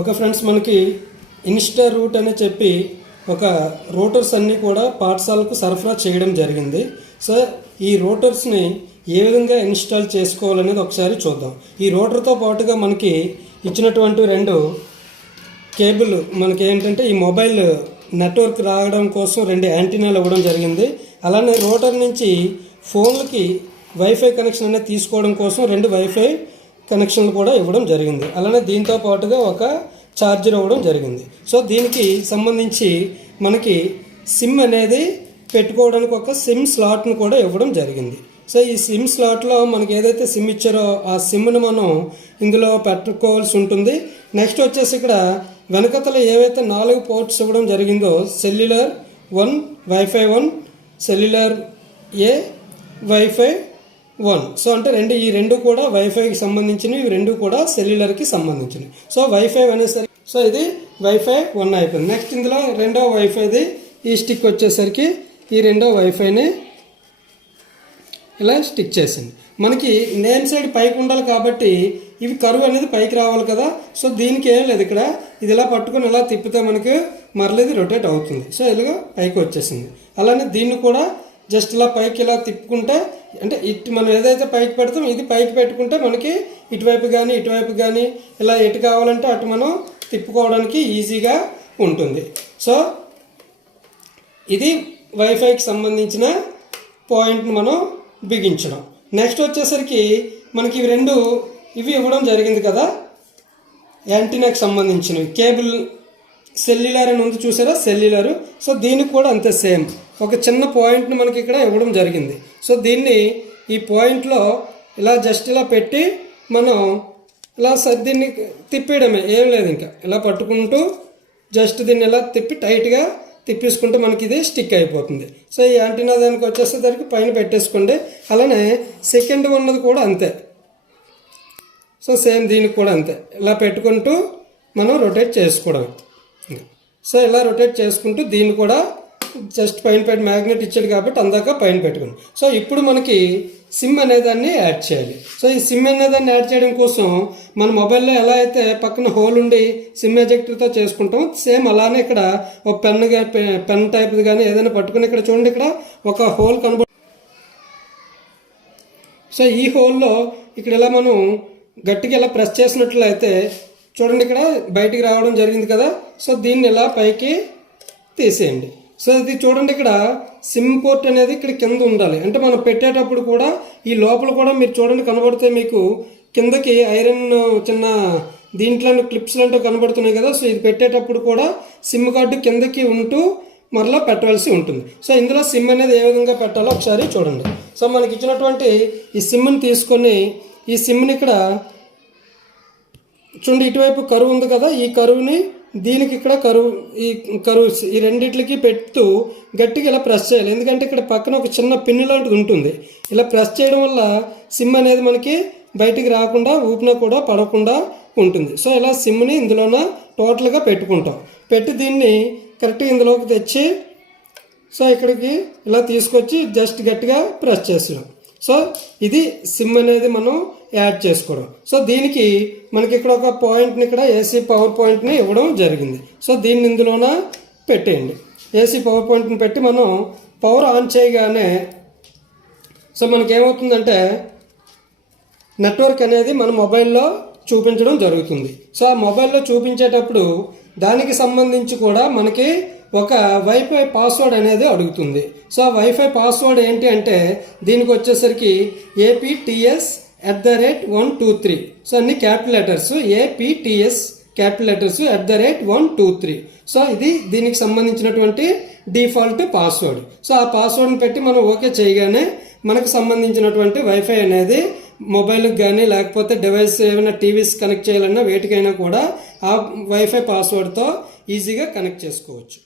ఒక ఫ్రెండ్స్ మనకి Insta route అని చెప్పి ఒక రోటర్స్ అన్నీ కూడా పాఠశాలకు సరఫరా చేయడం జరిగింది. సో ఈ రోటర్స్ని ఏ విధంగా ఇన్స్టాల్ చేసుకోవాలనేది ఒకసారి చూద్దాం. ఈ రోటర్తో పాటుగా మనకి ఇచ్చినటువంటి రెండు కేబుల్ మనకి ఏంటంటే ఈ మొబైల్ నెట్వర్క్ రావడం కోసం రెండు యాంటీనాలు ఇవ్వడం జరిగింది. అలానే రోటర్ నుంచి ఫోన్లకి వైఫై కనెక్షన్ అనేది తీసుకోవడం కోసం రెండు వైఫై కనెక్షన్లు కూడా ఇవ్వడం జరిగింది. అలానే దీంతో పాటుగా ఒక ఛార్జర్ ఇవ్వడం జరిగింది. సో దీనికి సంబంధించి మనకి సిమ్ అనేది పెట్టుకోవడానికి ఒక సిమ్ స్లాట్ను కూడా ఇవ్వడం జరిగింది. సో ఈ సిమ్ స్లాట్లో మనకి ఏదైతే సిమ్ ఇచ్చారో ఆ సిమ్ను మనం ఇందులో పెట్టుకోవాల్సి ఉంటుంది. నెక్స్ట్ వచ్చేసి ఇక్కడ వెనకతల ఏవైతే నాలుగు పోర్ట్స్ ఇవ్వడం జరిగిందో cellular one wifi one cellular A wifi one. So అంటే రెండు ఈ రెండు కూడా వైఫైకి సంబంధించినవి ఇవి రెండు కూడా సెల్యులర్కి సంబంధించినవి. సో వైఫై అనేసరికి సో ఇది వైఫై వన్ అయిపోయింది. నెక్స్ట్ ఇందులో రెండో వైఫైది ఈ స్టిక్ వచ్చేసరికి ఈ రెండో వైఫైని ఇలా స్టిక్ చేసింది. మనకి నేమ్ సైడ్ పైకి ఉండాలి కాబట్టి ఇవి కరువు అనేది పైకి రావాలి కదా. సో దీనికి ఏం లేదు ఇక్కడ. ఇది ఇలా పట్టుకొని ఇలా తిప్పితే మనకి మరలేది రొటేట్ అవుతుంది. సో ఇలాగ పైకి వచ్చేసింది. అలానే దీన్ని కూడా జస్ట్ ఇలా పైకి ఇలా తిప్పుకుంటే అంటే ఇటు మనం ఏదైతే పైకి పెడతాం ఇది పైకి పెట్టుకుంటే మనకి ఇటువైపు కానీ ఇటువైపు కానీ ఇలా ఎటు కావాలంటే అటు మనం తిప్పుకోవడానికి ఈజీగా ఉంటుంది. సో ఇది వైఫైకి సంబంధించిన పాయింట్ని మనం బిగించడం. నెక్స్ట్ వచ్చేసరికి మనకి ఇవి రెండు ఇవి ఇవ్వడం జరిగింది కదా? యాంటీనాకి సంబంధించినవి. కేబుల్ సెల్యులర్ అని ఉంది చూసారా? సెల్యులర్. సో దీనికి కూడా అంతే సేమ్. ఒక చిన్న పాయింట్ని మనకి ఇక్కడ ఇవ్వడం జరిగింది. సో దీన్ని ఈ పాయింట్లో ఇలా జస్ట్ ఇలా పెట్టి మనం ఇలా దీన్ని తిప్పేయడమే. ఏం లేదు ఇంకా. ఇలా పట్టుకుంటూ జస్ట్ దీన్ని ఇలా తిప్పి టైట్గా తిప్పేసుకుంటే మనకి ఇది స్టిక్ అయిపోతుంది. సో ఈ యాంటీనా దానికి వచ్చేసేసరికి పైన పెట్టేసుకోండి. అలానే సెకండ్ ఉన్నది కూడా అంతే. సో సేమ్ దీనికి కూడా అంతే. ఇలా పెట్టుకుంటూ మనం రొటేట్ చేసుకోవడం సో ఇలా రొటేట్ చేసుకుంటూ దీన్ని కూడా జస్ట్ పైన పెట్టి మ్యాగ్నెట్ ఇచ్చాడు కాబట్టి అందాక పైన పెట్టుకున్నాం. సో ఇప్పుడు మనకి సిమ్ అనేదాన్ని యాడ్ చేయాలి. సో ఈ సిమ్ అనేదాన్ని యాడ్ చేయడం కోసం మన మొబైల్లో ఎలా అయితే పక్కన హోల్ ఉండి సిమ్ ఎజెక్టర్తో చేసుకుంటాం సేమ్ అలానే ఇక్కడ ఒక పెన్ పెన్ టైప్ది కానీ ఏదైనా పట్టుకుని ఇక్కడ చూడండి ఇక్కడ ఒక హోల్ కనబడు సో ఈ హోల్లో ఇక్కడ ఇలా మనం గట్టిగా ఇలా ప్రెస్ చేసినట్లయితే చూడండి ఇక్కడ బయటికి రావడం జరిగింది కదా. సో దీన్ని ఇలా పైకి తీసేయండి. సో ఇది చూడండి ఇక్కడ సిమ్ పోర్ట్ అనేది ఇక్కడ కింద ఉండాలి. అంటే మనం పెట్టేటప్పుడు కూడా ఈ లోపల కూడా మీరు చూడండి కనబడితే మీకు కిందకి ఐరన్ చిన్న దీంట్లో క్లిప్స్ లాంటివి కనబడుతున్నాయి కదా. సో ఇది పెట్టేటప్పుడు కూడా సిమ్ కార్డు కిందకి ఉంటూ మరలా పెట్టవలసి ఉంటుంది. సో ఇందులో సిమ్ అనేది ఏ విధంగా పెట్టాలో ఒకసారి చూడండి. సో మనకి ఇచ్చినటువంటి ఈ సిమ్ని తీసుకొని ఈ సిమ్ని ఇక్కడ చూడండి ఇటువైపు కరువు ఉంది కదా. ఈ కరువుని దీనికి ఇక్కడ కరువు ఈ కరువు ఈ రెండిట్లకి పెడుతూ గట్టిగా ఇలా ప్రెస్ చేయాలి. ఎందుకంటే ఇక్కడ పక్కన ఒక చిన్న పిన్ను లాంటిది ఉంటుంది. ఇలా ప్రెస్ చేయడం వల్ల సిమ్ అనేది మనకి బయటికి రాకుండా ఊపిన కూడా పడకుండా ఉంటుంది. సో ఇలా సిమ్ని ఇందులోన టోటల్గా పెట్టుకుంటాం. పెట్టి దీన్ని కరెక్ట్గా ఇందులోకి తెచ్చి సో ఇక్కడికి ఇలా తీసుకొచ్చి జస్ట్ గట్టిగా ప్రెస్ చేసినాం సో ఇది సిమ్ అనేది మనం యాడ్ చేసుకోవడం. సో దీనికి మనకి ఇక్కడ ఒక పాయింట్ని ఇక్కడ ఏసీ పవర్ పాయింట్ని ఇవ్వడం జరిగింది. సో దీన్ని ఇందులోన పెట్టేయండి. ఏసీ పవర్ పాయింట్ని పెట్టి మనం పవర్ ఆన్ చేయగానే సో మనకి ఏమవుతుందంటే నెట్వర్క్ అనేది మన మొబైల్లో చూపించడం జరుగుతుంది. సో ఆ మొబైల్లో చూపించేటప్పుడు దానికి సంబంధించి కూడా మనకి ఒక వైఫై పాస్వర్డ్ అనేది అడుగుతుంది. సో ఆ వైఫై పాస్వర్డ్ ఏంటి అంటే దీనికి వచ్చేసరికి APTS at the rate one two three so అన్ని capital letters APTS capital letters at the rate one two three so ఇది దీనికి సంబంధించినటువంటి డిఫాల్ట్ పాస్వర్డ్ సో ఆ పాస్వర్డ్ని పెట్టి మనం ఓకే చేయగానే మనకు సంబంధించినటువంటి వైఫై అనేది మొబైల్కి కానీ లేకపోతే డివైస్ ఏమైనా టీవీస్ కనెక్ట్ చేయాలన్నా వేటికైనా కూడా ఆ వైఫై పాస్వర్డ్తో ఈజీగా కనెక్ట్ చేసుకోవచ్చు.